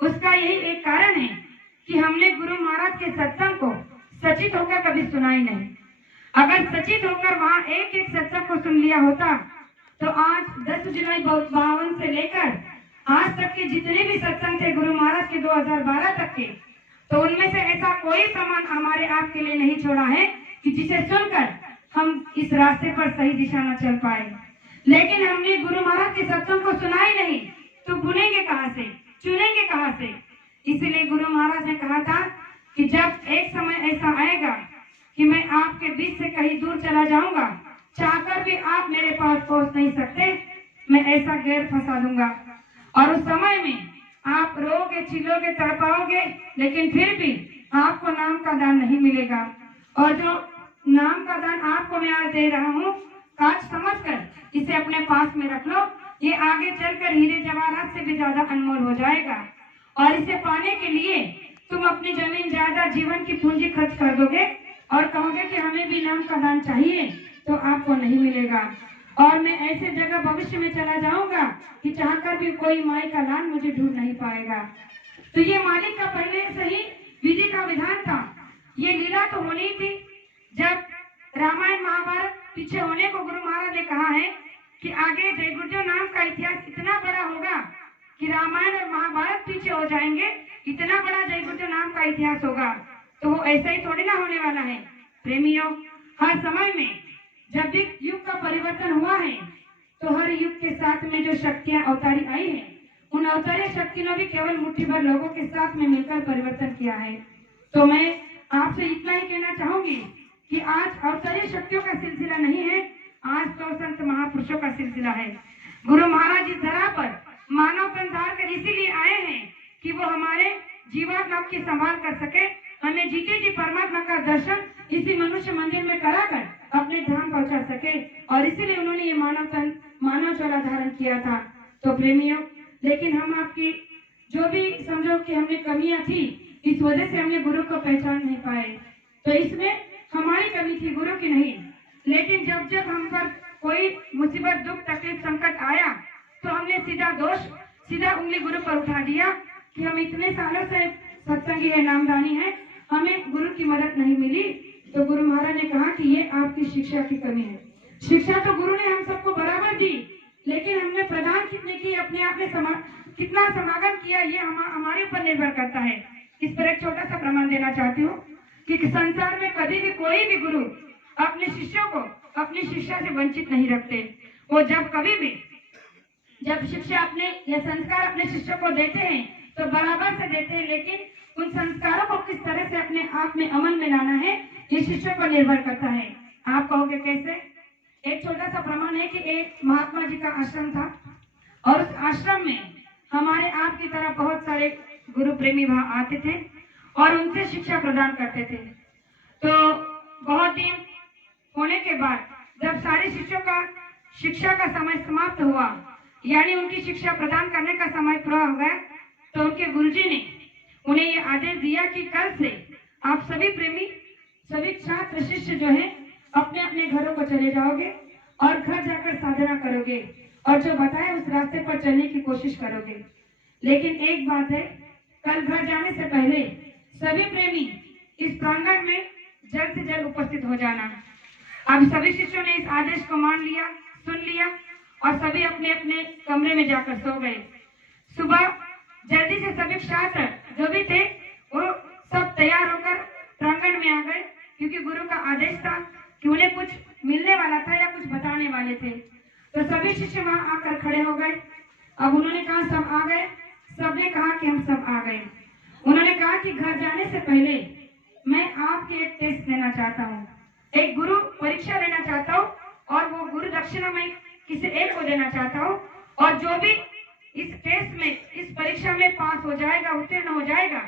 उसका यही एक कारण है कि हमने गुरु महाराज के सत्संग को सचित होकर कभी सुना ही नहीं। अगर सचित होकर वहाँ एक एक सत्संग को सुन लिया होता तो आज 10 जुलाई 52 से लेकर आज तक के जितने भी सत्संग थे गुरु महाराज के 2012 तक के, तो उनमें से ऐसा कोई प्रमाण हमारे आपके लिए नहीं छोड़ा है कि जिसे सुनकर हम इस रास्ते पर सही दिशा न चल पाए। लेकिन हमने गुरु महाराज के सत्संग को सुना ही नहीं, तो बुनेंगे कहाँ से, चुनेंगे कहाँ से। इसलिए गुरु महाराज ने कहा था कि जब एक समय ऐसा आएगा कि मैं आपके बीच से कहीं दूर चला जाऊंगा, चाहकर भी आप मेरे पास पहुंच नहीं सकते, मैं ऐसा गैर फंसा दूंगा। और उस समय में आप रोगे, चिल्लोगे, तड़पाओगे, लेकिन फिर भी आपको नाम का दान नहीं मिलेगा। और जो नाम का दान आपको मैं आज दे रहा हूँ, काज समझकर इसे अपने पास में रख लो। ये आगे चलकर हीरे जवाहरात से भी ज्यादा अनमोल हो जाएगा। और इसे पाने के लिए तुम अपनी जमीन जायदाद, जीवन की पूंजी खर्च कर दोगे और कहोगे कि हमें भी नाम का दान चाहिए, तो आपको नहीं मिलेगा। और मैं ऐसे जगह भविष्य में चला जाऊंगा कि चाहकर भी कोई माई का लाल मुझे ढूंढ नहीं पाएगा। तो ये मालिक का पहले से ही विधि का विधान था। ये लीला तो होनी थी। जब रामायण महाभारत पीछे होने को गुरु महाराज ने कहा है कि आगे जय गुरुदेव नाम का इतिहास इतना बड़ा होगा कि रामायण और महाभारत पीछे हो जाएंगे, इतना बड़ा जय गुरुदेव नाम का इतिहास होगा। तो वो ऐसा ही थोड़ी ना होने वाला है प्रेमियों। हर समय में जब भी युग का परिवर्तन हुआ है, तो हर युग के साथ में जो शक्तियां अवतारी आई है, उन अवतारी शक्तियों ने भी केवल मुट्ठी भर लोगों के साथ में मिलकर परिवर्तन किया है। तो मैं आपसे इतना ही कहना चाहूंगी कि आज अवतारी शक्तियों का सिलसिला नहीं है, आज तो संत महापुरुषों का सिलसिला है। गुरु महाराज इस धरा पर मानव तन धार कर इसीलिए आए हैं कि वो हमारे जीवात्मा की संभाल कर सके, हमें जीते जी परमात्मा का दर्शन इसी मनुष्य मंदिर में कराकर अपने धाम पहुंचा सके। और इसीलिए उन्होंने ये मानव चोला धारण किया था। तो प्रेमियों, लेकिन हम आपकी जो भी समझो कि हमने कमियां थी, इस वजह से हमने गुरु को पहचान नहीं पाए, तो इसमें हमारी कमी थी, गुरु की नहीं। लेकिन जब जब हम पर कोई मुसीबत, दुख, तकलीफ, संकट आया, तो हमने सीधा उंगली गुरु पर उठा दिया कि हम इतने सालों से सत्संगी है, नामदानी है, हमें गुरु की मदद नहीं मिली। तो गुरु महाराज ने कहा कि ये आपकी शिक्षा की कमी है। शिक्षा तो गुरु ने हम सबको बराबर दी, लेकिन हमने प्रदान कितने की, अपने आप में कितना समागम किया, ये हमारे ऊपर निर्भर करता है। इस पर एक छोटा सा प्रमाण देना चाहती हूँ कि संसार में कभी भी कोई भी गुरु अपने शिष्यों को अपनी शिक्षा से वंचित नहीं रखते। वो जब शिक्षा अपने या संस्कार अपने शिष्यों को देते हैं तो बराबर से देते हैं, लेकिन उन संस्कारों को किस तरह से अपने आप में अमल में लाना है, ये शिष्यों पर निर्भर करता है। आप कहोगे कैसे? एक छोटा सा प्रमाण है कि एक महात्मा जी का आश्रम था और उस आश्रम में हमारे आपकी तरह बहुत सारे गुरु प्रेमी वहां आते थे और उनसे शिक्षा प्रदान करते थे। तो बहुत दिन होने के बाद जब सारे शिष्यों का शिक्षा का समय समाप्त हुआ, यानी उनकी शिक्षा प्रदान करने का समय पूरा हो गया, तो उनके गुरुजी ने उन्हें ये आदेश दिया कि कल से आप सभी प्रेमी, सभी छात्र शिष्य जो हैं अपने अपने घरों को चले जाओगे और घर जाकर साधना करोगे और जो बताए उस रास्ते पर चलने की कोशिश करोगे। लेकिन एक बात है, कल घर जाने से पहले सभी प्रेमी इस प्रांगण में जल्द से जल्द उपस्थित हो जाना। अब सभी शिष्यों ने इस आदेश को मान लिया, सुन लिया और सभी अपने अपने कमरे में जाकर सो गए। सुबह जल्दी से सभी छात्र जो भी थे वो सब तैयार होकर प्रांगण में आ गए, क्योंकि गुरु का आदेश था कि उन्हें कुछ मिलने वाला था या कुछ बताने वाले थे। तो सभी शिष्य वहां आकर खड़े हो गए। अब उन्होंने कहा सब आ गए, सबने कहा कि हम सब आ गए। उन्होंने कहा कि घर जाने से पहले मैं आपके एक टेस्ट लेना चाहता हूँ, एक गुरु परीक्षा लेना चाहता हूँ और वो गुरु दक्षिणा मैं किसी एक को देना चाहता हूँ, और जो भी इस टेस्ट में, इस परीक्षा में पास हो जाएगा, उत्तीर्ण हो जाएगा,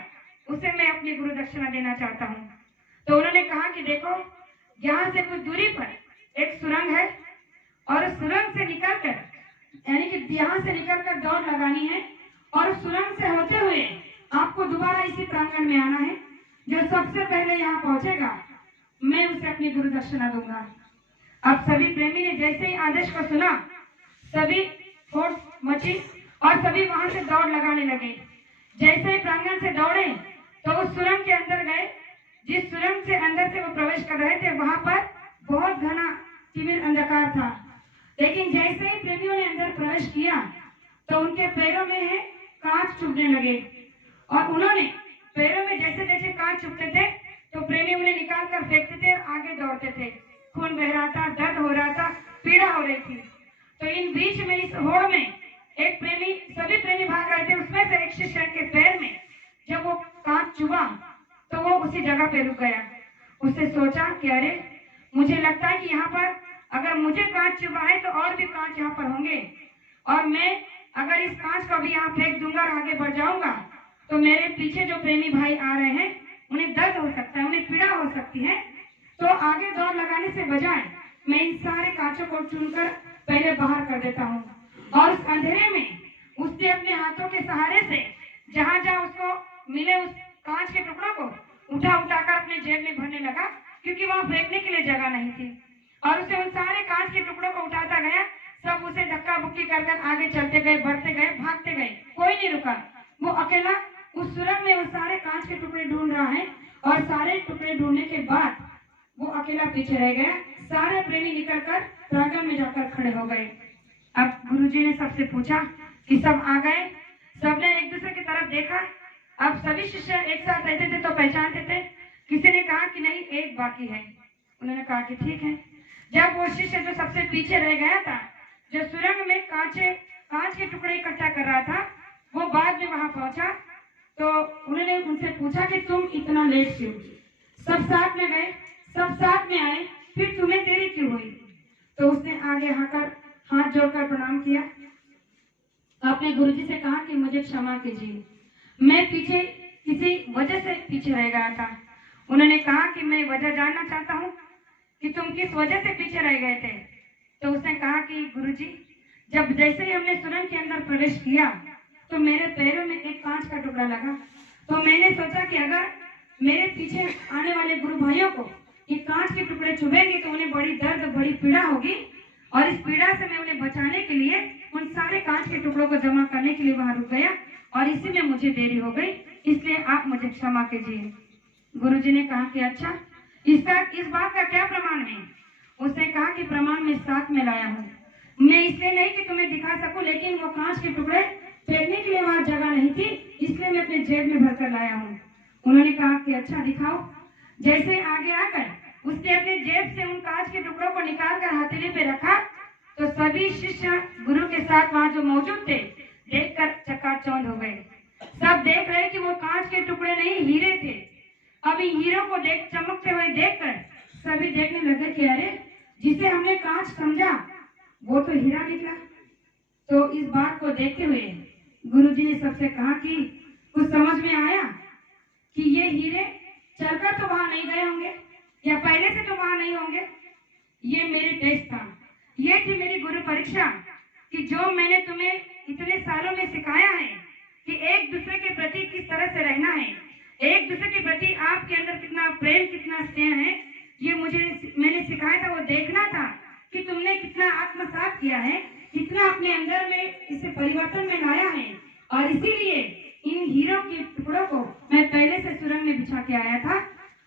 उसे मैं अपनी गुरु दक्षिणा देना चाहता हूँ। तो उन्होंने कहा कि देखो, यहाँ से कुछ दूरी पर एक सुरंग है और सुरंग से निकलकर, यानी कि यहाँ से निकलकर दौड़ लगानी है और सुरंग से होते हुए आपको दोबारा इसी प्रांगण में आना है। जो सबसे पहले यहाँ पहुंचेगा मैं उसे अपनी गुरु दक्षिणा दूंगा। अब सभी प्रेमी ने जैसे ही आदेश को सुना, सभी फोर्स मची और सभी वहां से दौड़ लगाने लगे। जैसे ही प्रांगण से दौड़े तो उस सुरंग के अंदर गए। जिस सुरंग से अंदर से वो प्रवेश कर रहे थे वहां पर बहुत घना तिमिर अंधकार था। लेकिन जैसे ही प्रेमियों ने अंदर प्रवेश किया तो उनके पैरों में है कांच चुभने लगे और उन्होंने पैरों में जैसे जैसे कांच चुभते थे तो प्रेमी उन्हें निकाल कर फेंकते थे और आगे दौड़ते थे। खून बह रहा था, दर्द हो रहा था, पीड़ा हो रही थी। तो इन बीच में इस होड़ में एक प्रेमी, सभी प्रेमी भाग रहे थे, उसमें से एक शिष्य के पैर में जब वो कांच चुभा तो वो उसी जगह पे रुक गया। उसने सोचा कि अरे मुझे लगता है कि यहाँ पर अगर मुझे कांच चुभा है तो और भी कांच यहाँ पर होंगे और मैं अगर इस कांच को अभी यहाँ फेंक दूंगा और आगे बढ़ जाऊंगा तो मेरे पीछे जो प्रेमी भाई आ रहे हैं उन्हें दर्द हो सकता है, उन्हें पीड़ा हो सकती है। तो आगे दौड़ लगाने से बजाय मैं इन सारे कांचों को चुनकर पहले बाहर कर देता हूँ। और उस अंधेरे में उसने अपने हाथों के सहारे से जहां जहां उसको मिले उस कांच के टुकड़ों को उठा उठाकर अपने जेब में भरने लगा, क्योंकि वहां फेंकने के लिए जगह नहीं थी। और उसे उन सारे कांच के टुकड़ों को उठाता गया। सब उसे धक्का बुक्की कर आगे चलते गए, बढ़ते गए, भागते गए, कोई नहीं रुका। वो अकेला उस सुरंग में उस सारे कांच के टुकड़े ढूंढ रहा है और सारे टुकड़े ढूंढने के बाद वो अकेला पीछे रह गया। सारे प्रेमी निकलकर प्रांगण में जाकर खड़े हो गए। अब गुरुजी ने सबसे पूछा कि सब आ गए? सबने एक दूसरे की तरफ देखा। अब सभी शिष्य एक साथ रहते थे तो पहचानते थे। किसी ने कहा कि नहीं, एक बाकी है। उन्होंने कहा कि ठीक है। जब वो शिष्य जो सबसे पीछे रह गया था, जो सुरंग में कांच के टुकड़े इकट्ठा कर रहा था, वो बाद में वहां पहुंचा तो उन्होंने उनसे पूछा कि तुम इतना लेट क्यों? सब साथ में गए, सब साथ में आए, फिर तुम्हें देरी क्यों हुई? तो उसने आगे आकर हाथ जोड़कर प्रणाम किया। अपने गुरुजी से कहा कि मुझे क्षमा कीजिए, मैं पीछे किसी वजह से पीछे रह गया था। उन्होंने कहा कि मैं वजह जानना चाहता हूँ कि तुम किस वजह से पीछे रह गए थे। तो उसने कहा कि गुरुजी, जब जैसे ही हमने सुरंग के अंदर प्रवेश किया तो मेरे पैरों में एक कांच का टुकड़ा लगा। तो मैंने सोचा कि अगर मेरे पीछे आने वाले गुरु भाइयों को ये कांच के टुकड़े चुभेंगे तो उन्हें बड़ी दर्द, बड़ी पीड़ा होगी और इस पीड़ा से मैं उन्हें बचाने के लिए उन सारे कांच के टुकड़ों को जमा करने के लिए वहां रुक गया और इसी में मुझे देरी हो गई, इसलिए आप मुझे क्षमा कीजिए। गुरुजी ने कहा कि अच्छा, इस बात का क्या प्रमाण है? उसने कहा कि प्रमाण मैं साथ में लाया हूँ। मैं इसलिए नहीं कि तुम्हें दिखा सकूं, लेकिन वो कांच के टुकड़े फेंकने के लिए वहां जगह नहीं थी, इसलिए मैं अपने जेब में भरकर लाया हूँ। उन्होंने कहा कि अच्छा दिखाओ। जैसे आगे आकर उसने अपने जेब से उन कांच के टुकड़ों को निकालकर हथेली पे रखा तो सभी शिष्य गुरु के साथ वहां जो मौजूद थे देखकर चकाचौंध हो गए। सब देख रहे कि वो कांच के टुकड़े नहीं, हीरे थे। अब इन हीरो को चमकते हुए देखकर सभी देखने लगे कि अरे, जिसे हमने कांच समझा वो तो हीरा निकला। तो इस बात को देखते हुए गुरुजी ने सबसे कहा कि कुछ समझ में आया कि ये हीरे चलकर तो वहां नहीं गए होंगे या पहले से तो वहां नहीं होंगे। ये मेरी टेस्ट था, ये थी मेरी गुरु परीक्षा कि जो मैंने तुम्हें इतने सालों में सिखाया है कि एक दूसरे के प्रति किस तरह से रहना है, एक दूसरे के प्रति आपके अंदर कितना प्रेम, कितना स्नेह है, ये मैंने सिखाया था। वो देखना था कि तुमने कितना आत्मसात किया है, कितना अपने अंदर में इसे परिवर्तन में लाया है। और इसीलिए इन हीरो के टुकड़ों को मैं पहले से सुरंग में बिछा के आया था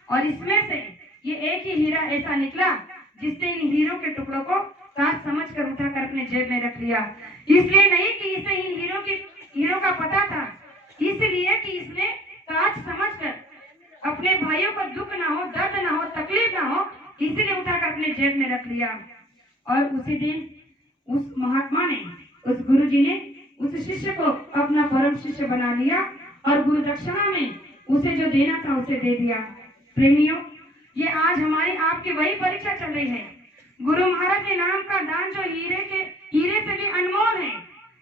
और इसमें से ये एक ही हीरा ऐसा निकला जिसने इन हीरो के टुकड़ों को कांच समझकर उठाकर अपने जेब में रख लिया। इसलिए नहीं कि इसे इन हीरो का पता था, इसलिए कि इसने कांच समझकर अपने भाइयों को दुख ना हो, दर्द ना हो, तकलीफ ना हो, इसीलिए उठाकर अपने जेब में रख लिया। और उसी दिन उस महात्मा ने, उस गुरुजी ने उस शिष्य को अपना परम शिष्य बना लिया और गुरु दक्षिणा में उसे जो देना था उसे दे दिया। प्रेमियों, ये आज हमारी आपकी वही परीक्षा चल रही है। गुरु महाराज के नाम का दान जो हीरे से भी अनमोल है,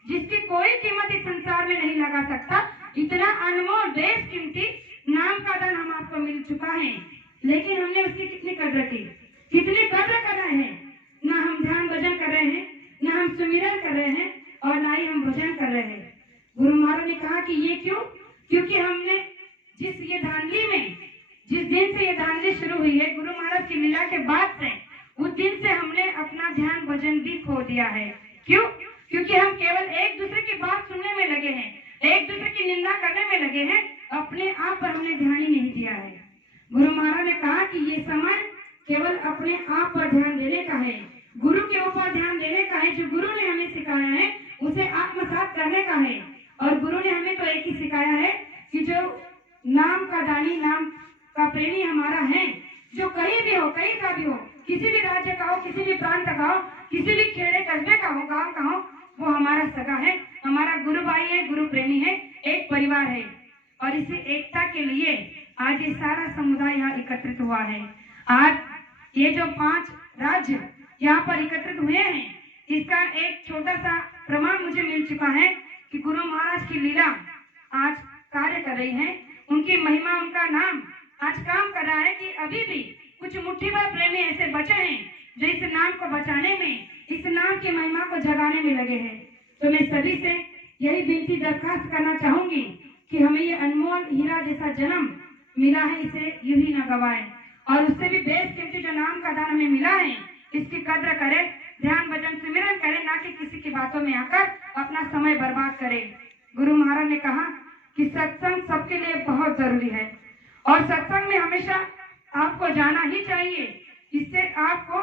जिसकी कोई कीमत इस संसार में नहीं लगा सकता, इतना अनमोल बेशकीमती नाम का दान हम आपको मिल चुका है। लेकिन हमने उसकी कितनी कदर की, कितनी कदर कर रहे हैं? ना हम ध्यान भजन कर रहे हैं, ना हम सुमिरन कर रहे हैं और ना ही हम भजन कर रहे हैं। गुरु महाराज ने कहा कि ये क्यों? क्योंकि हमने जिस दिन से ये धांधली शुरू हुई है, गुरु महाराज की लीला के बाद से, उस दिन से हमने अपना ध्यान भजन भी खो दिया है। क्यों? क्योंकि हम केवल एक दूसरे की बात सुनने में लगे हैं, एक दूसरे की निंदा करने में लगे हैं, अपने आप पर हमने ध्यान ही नहीं दिया है। गुरु महाराज ने कहा कि ये समय केवल अपने आप पर ध्यान देने का है, गुरु के ऊपर ध्यान देने का है। जो गुरु ने हमें सिखाया है उसे आत्मसात करने का है। और गुरु ने हमें तो एक ही सिखाया है कि जो नाम का दानी, नाम का प्रेमी हमारा है, जो कहीं भी हो, कहीं का भी हो, किसी भी राज्य का हो, किसी भी प्रांत का हो, किसी भी खेड़े कस्बे का हो, गांव का हो, वो हमारा सगा है, हमारा गुरु भाई है, गुरु प्रेमी है, एक परिवार है। और इसी एकता के लिए आज ये सारा समुदाय यहाँ एकत्रित हुआ है। आज ये जो 5 राज्य यहाँ पर एकत्रित हुए हैं, इसका एक छोटा सा प्रमाण मुझे मिल चुका है कि गुरु महाराज की लीला आज कार्य कर रही है, उनकी महिमा, उनका नाम आज काम कर रहा है कि अभी भी कुछ मुट्ठी भर प्रेमी ऐसे बचे हैं जो इस नाम को बचाने में, इस नाम की महिमा को जगाने में लगे हैं। तो मैं सभी से यही विनती दरखास्त करना चाहूंगी कि हमें ये अनमोल हीरा जैसा जन्म मिला है, इसे यूं ही न गवाएं, और उससे भी बेशकीमती जो नाम का दान हमें मिला है इसकी कद्र करें, ध्यान भजन सिमरन करें, ना कि किसी की बातों में आकर अपना समय बर्बाद करें। गुरु महाराज ने कहा कि सत्संग सबके लिए बहुत जरूरी है और सत्संग में हमेशा आपको जाना ही चाहिए। इससे आपको